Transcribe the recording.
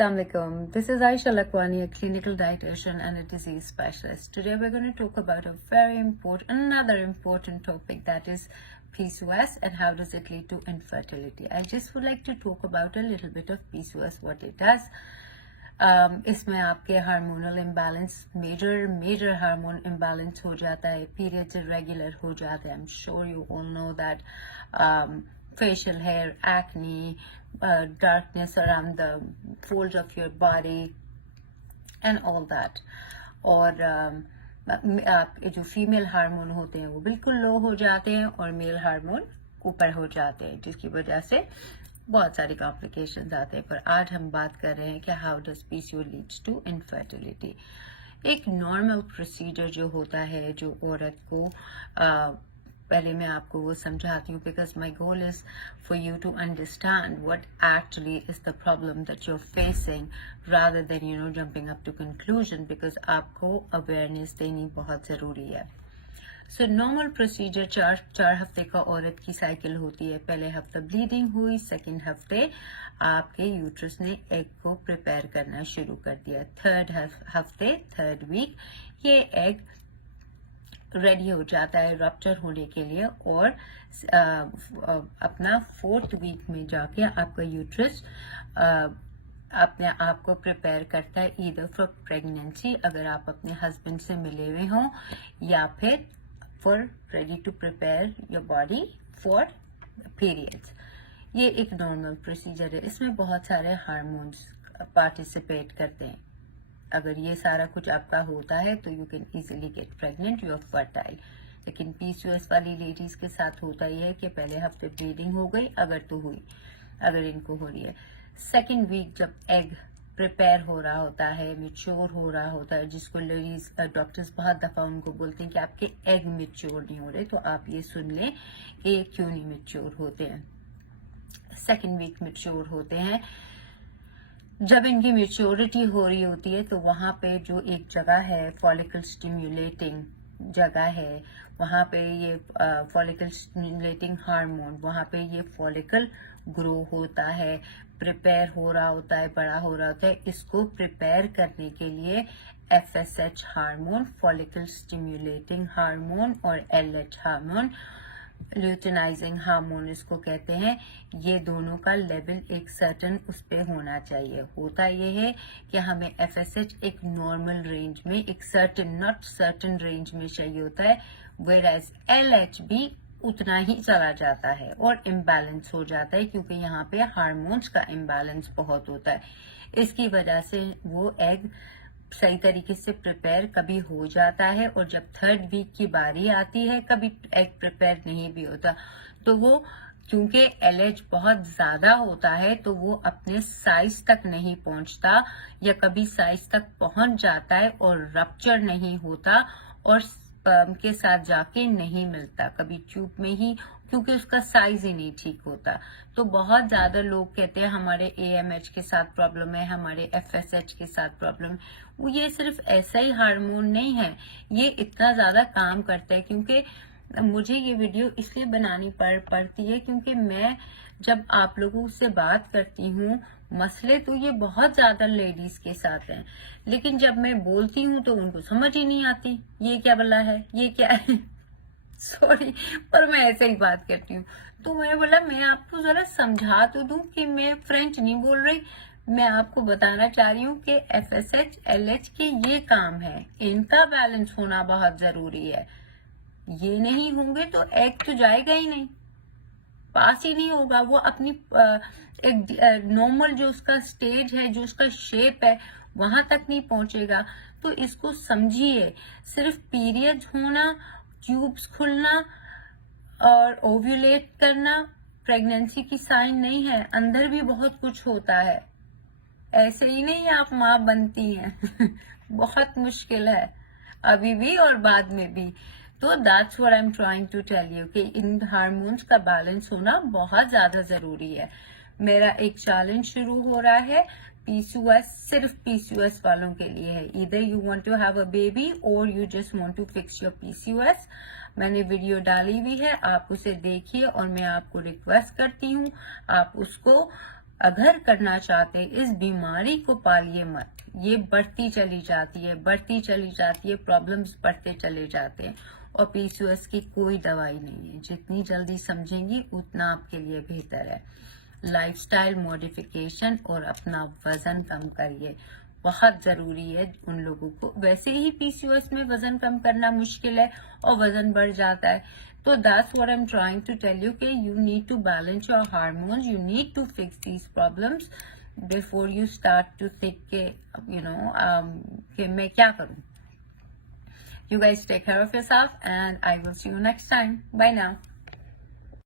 Assalamualaikum. This is Aisha Lakwani, a clinical dietitian and a disease specialist. Today we're going to talk about another important topic, that is PCOS and how does it lead to infertility. I just would like to talk about a little bit of PCOS, what it does. इसमें आपके hormonal imbalance major hormone imbalance हो जाता है, periods irregular हो जाते हैं. I am sure you all know that facial hair, acne, darkness around the folds of your body and all that. और आपके जो फीमेल हार्मोन होते हैं वो बिल्कुल लो हो जाते हैं और मेल हार्मोन ऊपर हो जाते हैं, जिसकी वजह से बहुत सारी कॉम्प्लिकेशंस आते हैं. पर आज हम बात कर रहे हैं कि how does PCO leads to infertility. एक नॉर्मल प्रोसीजर जो होता है, जो औरत को पहले मैं आपको वो समझाती हूँ, because my goal is for you to understand what actually is the problem that you are facing rather than jumping up to conclusion, because आपको अवेयरनेस देनी बहुत ज़रूरी है. सो नॉर्मल प्रोसीजर चार हफ्ते का औरत की साइकिल होती है. पहले हफ्ता ब्लीडिंग हुई, सेकेंड हफ्ते आपके यूट्रस ने एग को प्रिपेयर करना शुरू कर दिया. थर्ड वीक ये एग रेडी हो जाता है रप्चर होने के लिए, और अपना फोर्थ वीक में जाके आपका यूट्रस अपने आप को प्रिपेयर करता है ईदर फॉर प्रेगनेंसी, अगर आप अपने हस्बैंड से मिले हुए हों, या फिर for ready to prepare your body for periods. ये एक नॉर्मल प्रोसीजर है. इसमें बहुत सारे हार्मोन्स पार्टिसिपेट करते हैं. अगर ये सारा कुछ आपका होता है तो you can easily get pregnant, you are fertile. लेकिन पीसीओएस वाली लेडीज के साथ होता ही है कि पहले हफ्ते ब्लीडिंग हो गई, अगर तो हुई, अगर इनको हो रही है. सेकेंड वीक जब एग प्रिपेयर हो रहा होता है, मेच्योर हो रहा होता है, जिसको लेडीज डॉक्टर्स बहुत दफा उनको बोलते हैं कि आपके एग मेच्योर नहीं हो रहे, तो आप ये सुन लें कि क्यों नहीं मेच्योर होते हैं. सेकेंड वीक मेच्योर होते हैं. जब इनकी मेच्योरिटी हो रही होती है तो वहाँ पे जो एक जगह है फॉलिकल स्टिम्युलेटिंग जगह है, वहाँ पे ये फॉलिकल स्टिम्युलेटिंग हार्मोन, वहाँ पे ये फॉलिकल ग्रो होता है, प्रिपेयर हो रहा होता है, बड़ा हो रहा होता है. इसको प्रिपेयर करने के लिए FSH hormone, follicle stimulating hormone, और एलएच हार्मोन, ल्यूटिनाइजिंग हार्मोन इसको कहते हैं, ये दोनों का लेवल एक सर्टन उस पे होना चाहिए. होता ये है कि हमें एफएसएच एक नॉर्मल रेंज में, एक सर्टन रेंज में चाहिए होता है, वेयर एज एलएच भी उतना ही चला जाता है और इम्बैलेंस हो जाता है, क्योंकि यहाँ पे हार्मोन्स का इम्बैलेंस बहुत होता है. इसकी वजह से वो एग सही तरीके से प्रिपेयर कभी हो जाता है, और जब थर्ड वीक की बारी आती है कभी एग प्रिपेयर नहीं भी होता. तो वो क्योंकि एलएच बहुत ज्यादा होता है तो वो अपने साइज तक नहीं पहुंचता, या कभी साइज तक पहुंच जाता है और रप्चर नहीं होता और स्पर्म के साथ जाके नहीं मिलता, कभी ट्यूब में ही, क्योंकि उसका साइज ही नहीं ठीक होता. तो बहुत ज्यादा लोग कहते हैं हमारे एएमएच के साथ प्रॉब्लम है, हमारे एफएसएच के साथ प्रॉब्लम है. वो ये सिर्फ ऐसा ही हार्मोन नहीं है, ये इतना ज्यादा काम करता है. क्योंकि मुझे ये वीडियो इसलिए बनानी पड़ती है क्योंकि मैं जब आप लोगों से बात करती हूँ, मसले तो ये बहुत ज्यादा लेडीज के साथ हैं, लेकिन जब मैं बोलती हूँ तो उनको समझ ही नहीं आती ये क्या बोला है, ये क्या है. सॉरी, पर मैं ऐसे ही बात करती हूँ. तो मैंने बोला मैं आपको जरा समझा तो दूं कि मैं फ्रेंच नहीं बोल रही, मैं आपको बताना चाह रही हूँ कि एफएसएच एलएच के ये काम है, इनका बैलेंस होना बहुत जरूरी है. ये नहीं होंगे तो एग तो जाएगा ही नहीं, पास ही नहीं होगा, वो अपनी एक नॉर्मल जो उसका स्टेज है, जो उसका शेप है, वहां तक नहीं पहुंचेगा. तो इसको समझिए, सिर्फ पीरियड्स होना, ट्यूब्स खुलना और ओव्यूलेट करना प्रेगनेंसी की साइन नहीं है. अंदर भी बहुत कुछ होता है, ऐसे ही नहीं आप माँ बनती हैं. बहुत मुश्किल है अभी भी और बाद में भी. तो that's what I am trying to tell you कि इन हार्मोन्स का बैलेंस होना बहुत ज्यादा जरूरी है. मेरा एक चैलेंज शुरू हो रहा है, पीसीओएस सिर्फ पीसीओएस वालों के लिए है. इधर you want to have a baby और you just want to fix your PCOS. मैंने वीडियो डाली हुई है, आप उसे देखिए, और मैं आपको रिक्वेस्ट करती हूँ आप उसको अगर करना चाहते इस बीमारी को पालिए मत, ये बढ़ती चली जाती है, प्रॉब्लम्स बढ़ते चले जाते हैं और पीसीओएस की कोई दवाई नहीं है। जितनी जल्दी समझेंगी उतना आपके लिए बेहतर है। लाइफस्टाइल मॉडिफिकेशन और अपना वजन कम करिए, बहुत जरूरी है उन लोगों को। वैसे ही पीसीओएस में वजन कम करना मुश्किल है और वजन बढ़ जाता है, तो that's what I am trying to tell you कि you need to balance your hormones, you need to fix these problems before you start to think के कि मैं क्या करूं। You guys take care of yourself and I will see you next time. Bye now.